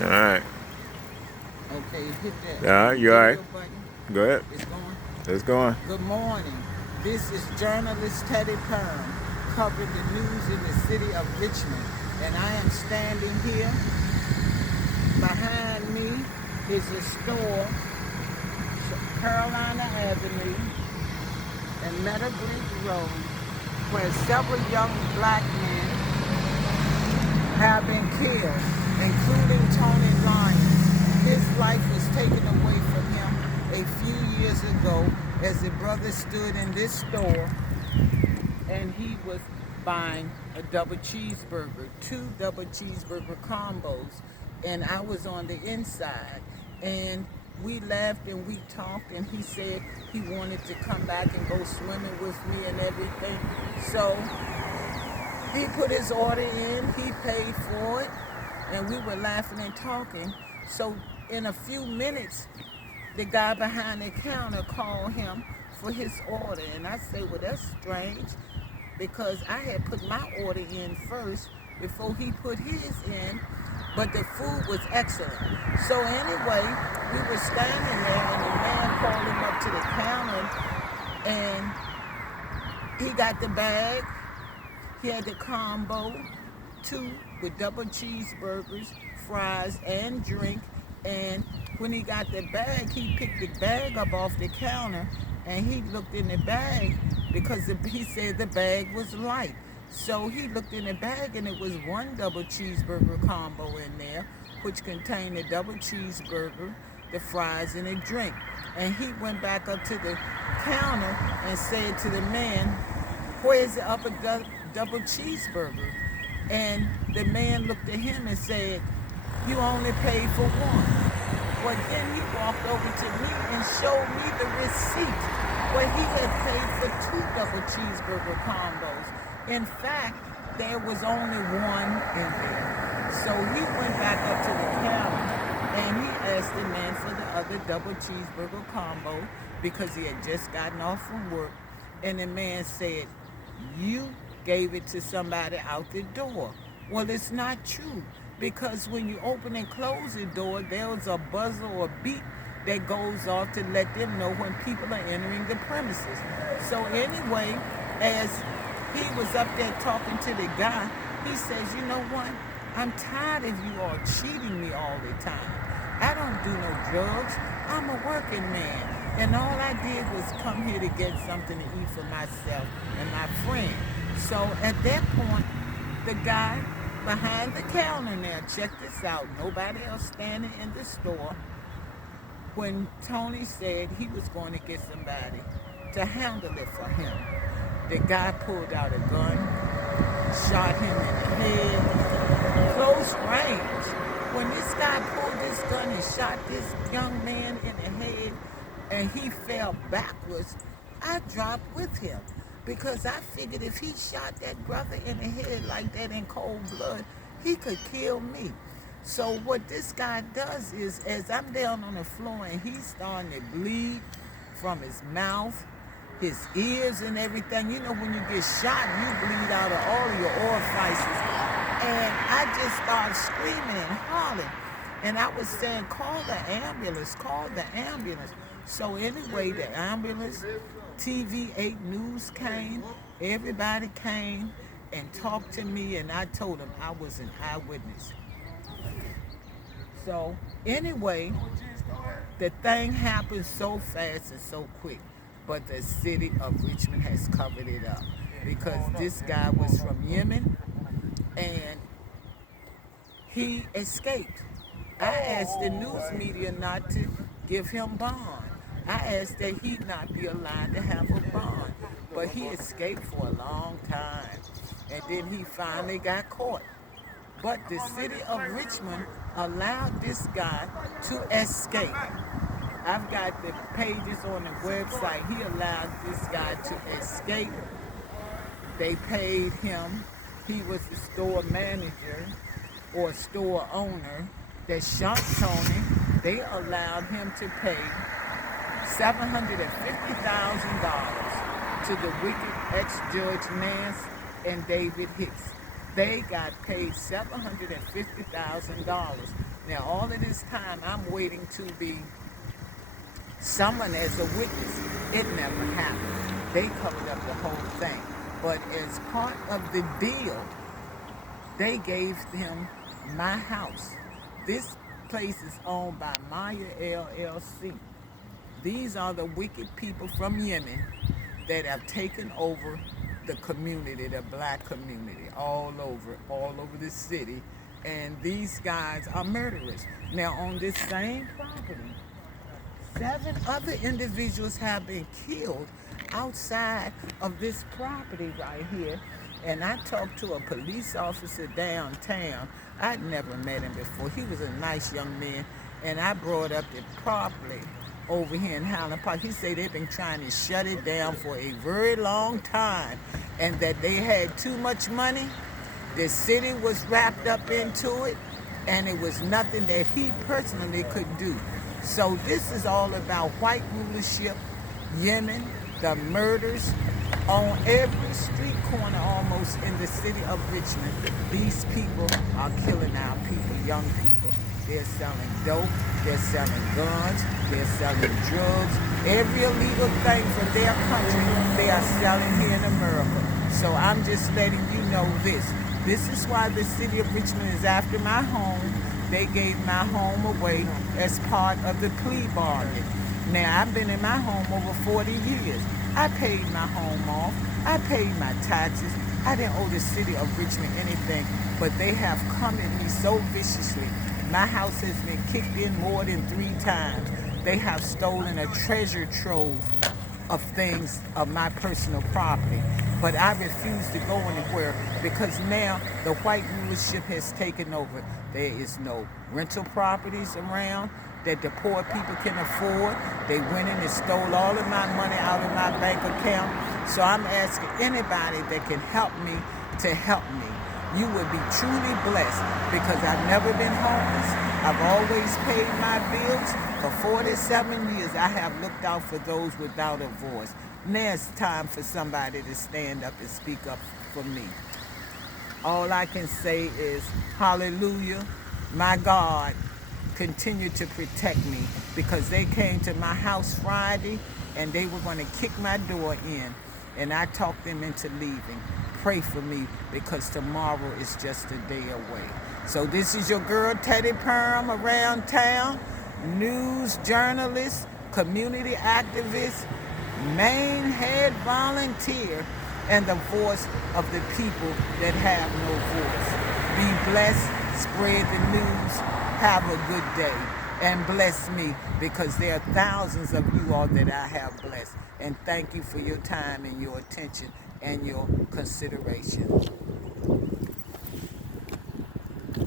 All right. Okay, hit that All right, you all right? video button. Go ahead. It's going. Let's go on. Good morning. This is journalist Teddy Perm covering the news in the city of Richmond. And I am standing here. Behind me is a store, Carolina Avenue and Meadowbridge Road, where several young black men have been killed, including Tony Lyons. His life was taken away from him a few years ago as a brother stood in this store and he was buying a double cheeseburger, two double cheeseburger combos, and I was on the inside. And we laughed and we talked, and he said he wanted to come back and go swimming with me and everything. So he put his order in, he paid for it, and we were laughing and talking. So in a few minutes, the guy behind the counter called him for his order. And I said, well, that's strange, because I had put my order in first before he put his in, but the food was excellent. So anyway, we were standing there, and the man called him up to the counter, and he got the bag. He had the combo, two with double cheeseburgers, fries, and drink. And when he got the bag, he picked the bag up off the counter, and he looked in the bag because he said the bag was light. So he looked in the bag, and it was one double cheeseburger combo in there, which contained the double cheeseburger, the fries, and a drink. And he went back up to the counter and said to the man, where's the upper double cheeseburger? And the man looked at him and said, you only paid for one. Well, then he walked over to me and showed me the receipt where he had paid for two double cheeseburger combos. In fact, there was only one in there. So he went back up to the counter and he asked the man for the other double cheeseburger combo because he had just gotten off from work. And the man said, you gave it to somebody out the door. Well, it's not true, because when you open and close the door, there's a buzzer or beep that goes off to let them know when people are entering the premises. So anyway, as he was up there talking to the guy, he says, you know what? I'm tired of you all cheating me all the time. I don't do no drugs. I'm a working man. And all I did was come here to get something to eat for myself and my friend. So at that point, the guy behind the counter now, check this out, nobody else standing in the store, when Tony said he was going to get somebody to handle it for him, the guy pulled out a gun, shot him in the head, close range. When this guy pulled this gun and shot this young man in the head and he fell backwards, I dropped with him, because I figured if he shot that brother in the head like that in cold blood, he could kill me. So what this guy does is, as I'm down on the floor and he's starting to bleed from his mouth, his ears and everything. You know, when you get shot, you bleed out of all of your orifices. And I just started screaming and hollering. And I was saying, call the ambulance, call the ambulance. So anyway, the ambulance, TV8 News came, everybody came and talked to me, and I told them I was an eyewitness. So anyway, the thing happened so fast and so quick, but the city of Richmond has covered it up because this guy was from Yemen and he escaped. I asked the news media not to give him bond. I asked that he not be allowed to have a bond, but he escaped for a long time, and then he finally got caught. But the city of Richmond allowed this guy to escape. I've got the pages on the website. He allowed this guy to escape. They paid him. He was the store manager or store owner that shot Tony. They allowed him to pay $750,000 to the wicked ex-Judge Nance and David Hicks. They got paid $750,000. Now, all of this time, I'm waiting to be summoned as a witness. It never happened. They covered up the whole thing. But as part of the deal, they gave him my house. This place is owned by Maya LLC. These are the wicked people from Yemen that have taken over the community, the black community, all over the city. And these guys are murderers. Now, on this same property, 7 other individuals have been killed outside of this property right here. And I talked to a police officer downtown. I'd never met him before. He was a nice young man. And I brought up the property over here in Highland Park. He said they've been trying to shut it down for a very long time and that they had too much money. The city was wrapped up into it, and it was nothing that he personally could do. So this is all about white rulership, Yemen, the murders on every street corner almost in the city of Richmond. These people are killing our people, young people. They're selling dope, they're selling guns, they're selling drugs. Every illegal thing from their country, they are selling here in America. So I'm just letting you know this. This is why the city of Richmond is after my home. They gave my home away as part of the plea bargain. Now, I've been in my home over 40 years. I paid my home off. I paid my taxes. I didn't owe the city of Richmond anything, but they have come at me so viciously. My house has been kicked in more than 3 times. They have stolen a treasure trove of things of my personal property. But I refuse to go anywhere because now the white rulership has taken over. There is no rental properties around that the poor people can afford. They went in and stole all of my money out of my bank account. So I'm asking anybody that can help me to help me. You would be truly blessed because I've never been homeless. I've always paid my bills. For 47 years, I have looked out for those without a voice. Now it's time for somebody to stand up and speak up for me. All I can say is, hallelujah, my God, continue to protect me because they came to my house Friday and they were going to kick my door in and I talked them into leaving. Pray for me because tomorrow is just a day away. So this is your girl Teddy Perm around town, news journalist, community activist, main head volunteer, and the voice of the people that have no voice. Be blessed, spread the news, have a good day, and bless me because there are thousands of you all that I have blessed. And thank you for your time and your attention and your consideration.